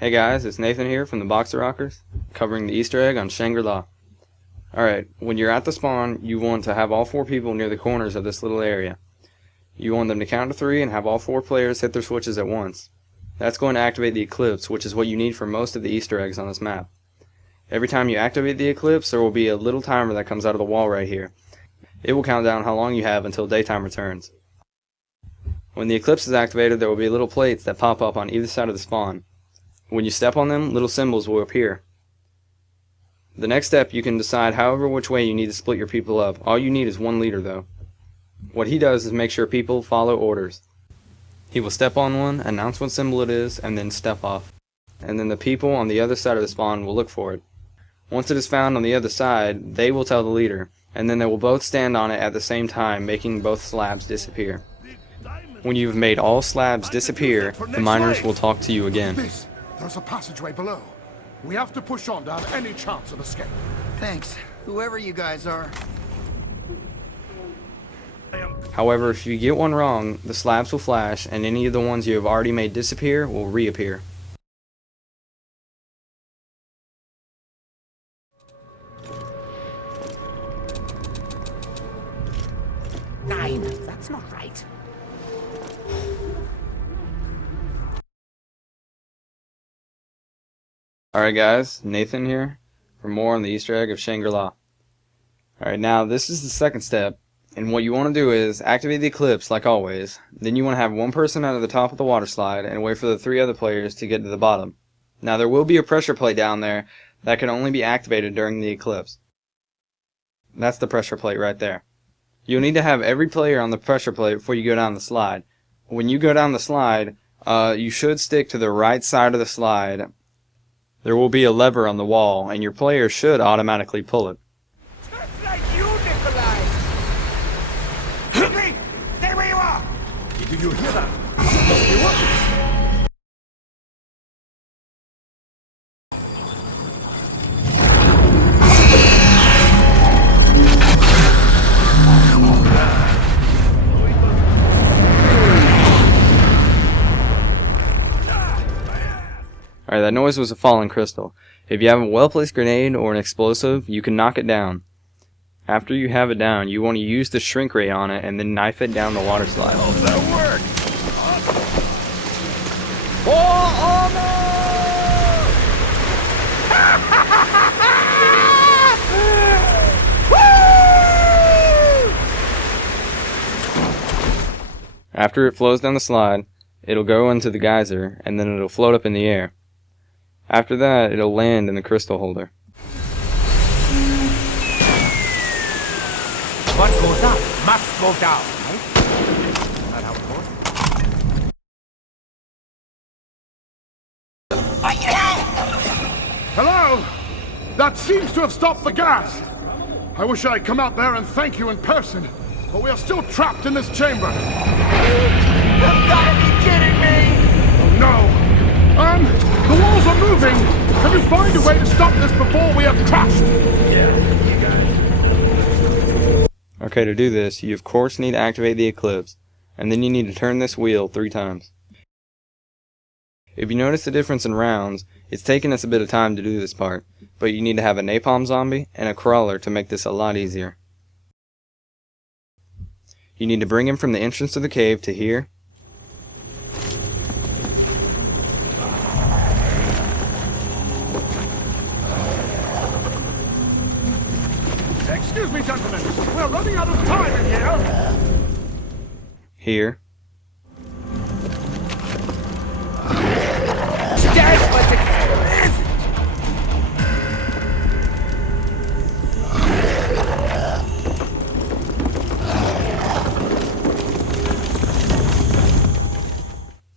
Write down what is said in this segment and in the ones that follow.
Hey guys, it's Nathan here from TheBoxerRockers, covering the Easter egg on Shangri-La. Alright, when you're at the spawn, you want to have all 4 people near the corners of this little area. You want them to count to 3 and have all 4 players hit their switches at once. That's going to activate the eclipse, which is what you need for most of the Easter eggs on this map. Every time you activate the eclipse, there will be a little timer that comes out of the wall right here. It will count down how long you have until daytime returns. When the eclipse is activated, there will be little plates that pop up on either side of the spawn. When you step on them, little symbols will appear. The next step, you can decide however which way you need to split your people up. All you need is 1 leader though. What he does is make sure people follow orders. He will step on one, announce what symbol it is, and then step off. And then the people on the other side of the spawn will look for it. Once it is found on the other side, they will tell the leader, and then they will both stand on it at the same time, making both slabs disappear. When you've made all slabs disappear, the miners will talk to you again. There's a passageway below. We have to push on to have any chance of escape. Thanks, whoever you guys are. However, if you get one wrong, the slabs will flash, and any of the ones you have already made disappear will reappear. Nine, that's not right. Alright guys, Nathan here for more on the Easter egg of Shangri-La. Alright, now this is the second step, and what you want to do is activate the eclipse like always. Then you want to have one person out of the top of the water slide and wait for the 3 other players to get to the bottom. Now there will be a pressure plate down there that can only be activated during the eclipse. That's the pressure plate right there. You'll need to have every player on the pressure plate before you go down the slide. When you go down the slide, you should stick to the right side of the slide. There will be a lever on the wall, and your player should automatically pull it. Just like you, Nikolai! Quickly! Stay where you are! Did you hear that? Alright, that noise was a falling crystal. If you have a well-placed grenade or an explosive, you can knock it down. After you have it down, you want to use the shrink ray on it and then knife it down the water slide. Oh, that'll work! After it flows down the slide, it'll go into the geyser, and then it'll float up in the air. After that, it'll land in the crystal holder. What goes up must go down, right? Is that how it goes? Hello? That seems to have stopped the gas. I wish I had come out there and thank you in person, but we are still trapped in this chamber. You've gotta be kidding me! No. The walls are moving. Can we find a way to stop this before we are crushed? Yeah, you got it. Okay, to do this, you of course need to activate the eclipse, and then you need to turn this wheel 3 times. If you notice the difference in rounds, it's taken us a bit of time to do this part, but you need to have a napalm zombie and a crawler to make this a lot easier. You need to bring him from the entrance to the cave to here. Excuse me, gentlemen. We're running out of time in here. Here. That's what it is!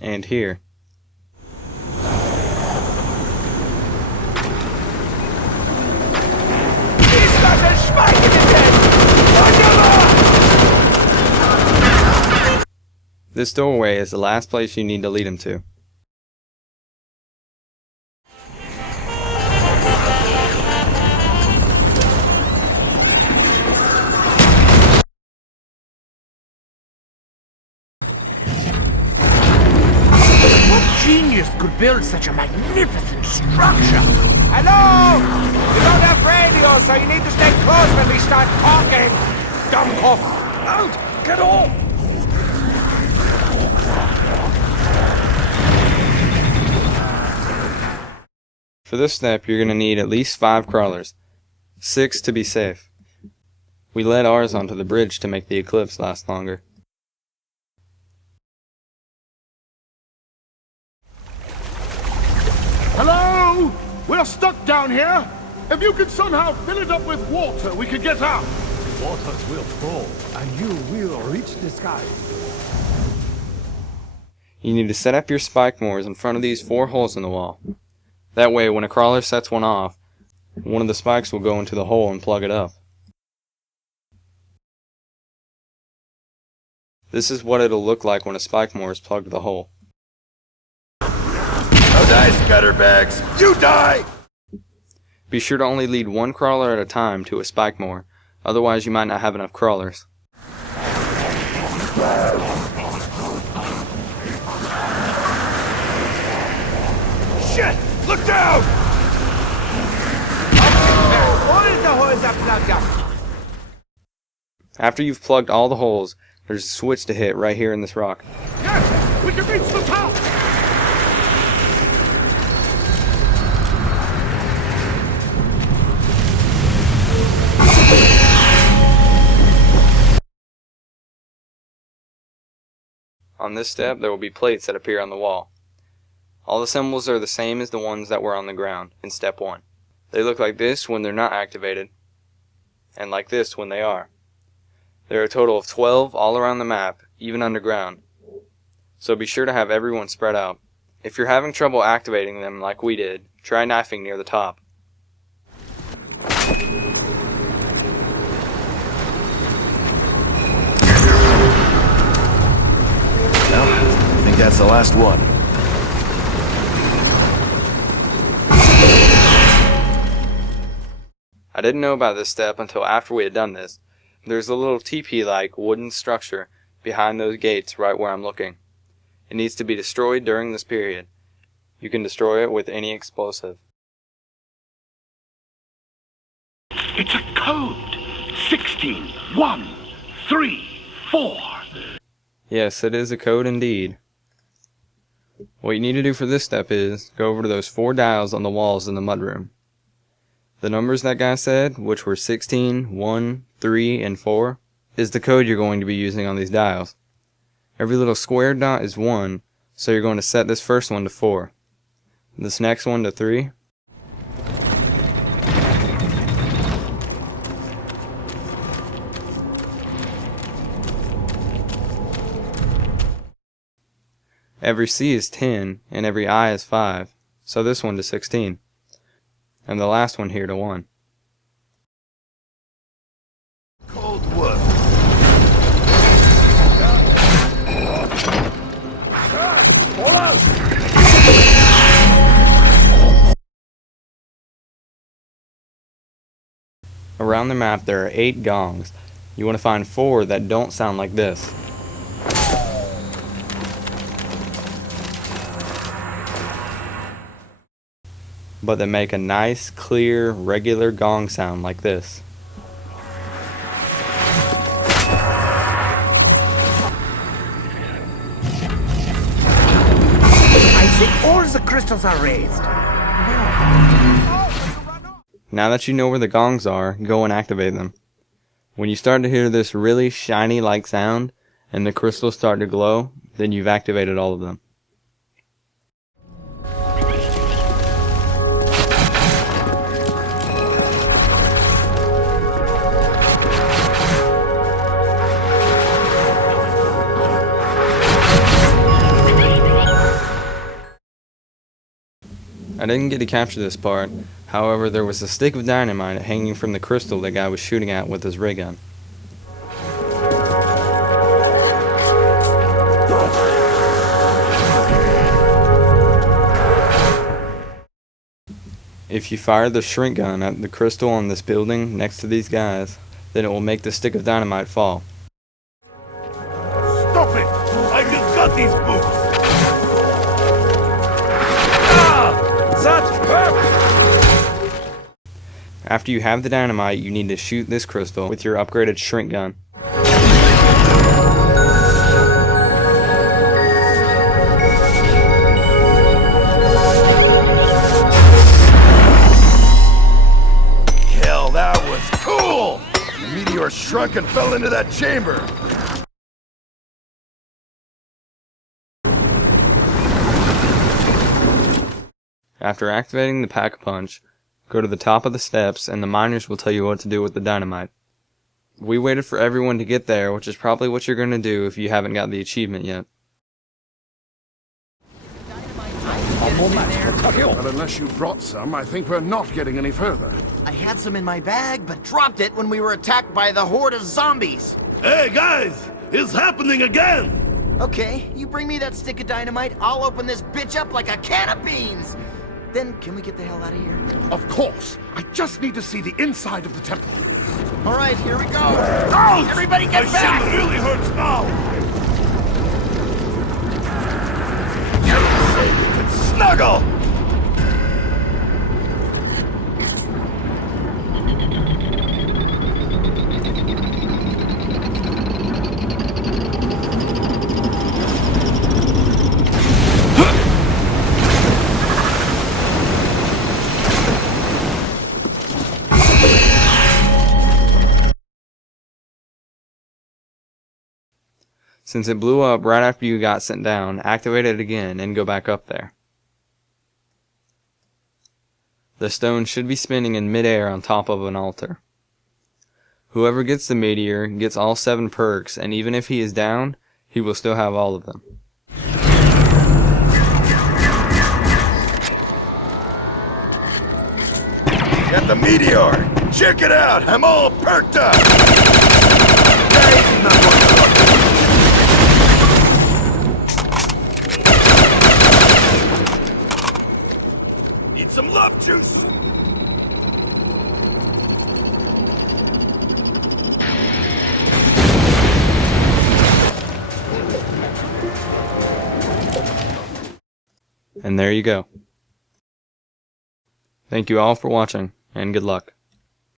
And here. He's got a schmeck in his head! This doorway is the last place you need to lead him to. genius genius could build such a magnificent structure. Hello! We don't have radio, so you need to stay close when we start talking. Dummkopf! Out! Get off! For this step, you're going to need at least 5 crawlers. 6 to be safe. We led ours onto the bridge to make the eclipse last longer. Hello? We're stuck down here. If you could somehow fill it up with water, we could get out. Waters will fall, and you will reach the sky. You need to set up your spike moors in front of these 4 holes in the wall. That way, when a crawler sets one off, one of the spikes will go into the hole and plug it up. This is what it'll look like when a spike moor is plugged to the hole. Oh, die, scutterbags! You die! Be sure to only lead 1 crawler at a time to a spike moor, otherwise you might not have enough crawlers. Shit! Look down! All the holes are plugged up. After you've plugged all the holes, there's a switch to hit right here in this rock. Yes! We can reach the top! On this step, there will be plates that appear on the wall. All the symbols are the same as the ones that were on the ground in step 1. They look like this when they're not activated, and like this when they are. There are a total of 12 all around the map, even underground. So be sure to have everyone spread out. If you're having trouble activating them like we did, try knifing near the top. Well, I think that's the last one. I didn't know about this step until after we had done this. There's a little teepee-like wooden structure behind those gates right where I'm looking. It needs to be destroyed during this period. You can destroy it with any explosive. It's a code. 16134. Yes, it is a code indeed. What you need to do for this step is go over to those 4 dials on the walls in the mudroom. The numbers that guy said, which were 16, 1, 3, and 4, is the code you're going to be using on these dials. Every little square dot is 1, so you're going to set this first one to 4. This next one to 3. Every C is 10, and every I is 5, so this one to 16. And the last one here to 1. Cold wood. Hold on! Around the map there are 8 gongs. You want to find 4 that don't sound like this. But that make a nice, clear, regular gong sound like this. I think all the crystals are raised. Now that you know where the gongs are, go and activate them. When you start to hear this really shiny like sound, and the crystals start to glow, then you've activated all of them. I didn't get to capture this part, however there was a stick of dynamite hanging from the crystal the guy was shooting at with his ray gun. If you fire the shrink gun at the crystal on this building next to these guys, then it will make the stick of dynamite fall. Stop it! I just got these boots! After you have the dynamite, you need to shoot this crystal with your upgraded shrink gun. Hell, that was cool! The meteor shrunk and fell into that chamber. After activating the Pack-a-punch, go to the top of the steps and the miners will tell you what to do with the dynamite. We waited for everyone to get there, which is probably what you're going to do if you haven't got the achievement yet. Well, unless you brought some, I think we're not getting any further. I had some in my bag, but dropped it when we were attacked by the horde of zombies. Hey, guys! It's happening again! Okay, you bring me that stick of dynamite, I'll open this bitch up like a can of beans. Then, can we get the hell out of here? Of course. I just need to see the inside of the temple. All right, here we go. Ouch! Everybody get back! My shin really hurts now! Snuggle! Since it blew up right after you got sent down, activate it again and go back up there. The stone should be spinning in midair on top of an altar. Whoever gets the meteor gets all 7 perks, and even if he is down, he will still have all of them. Got the meteor! Check it out! I'm all perked up! Need some love juice! And there you go. Thank you all for watching, and good luck.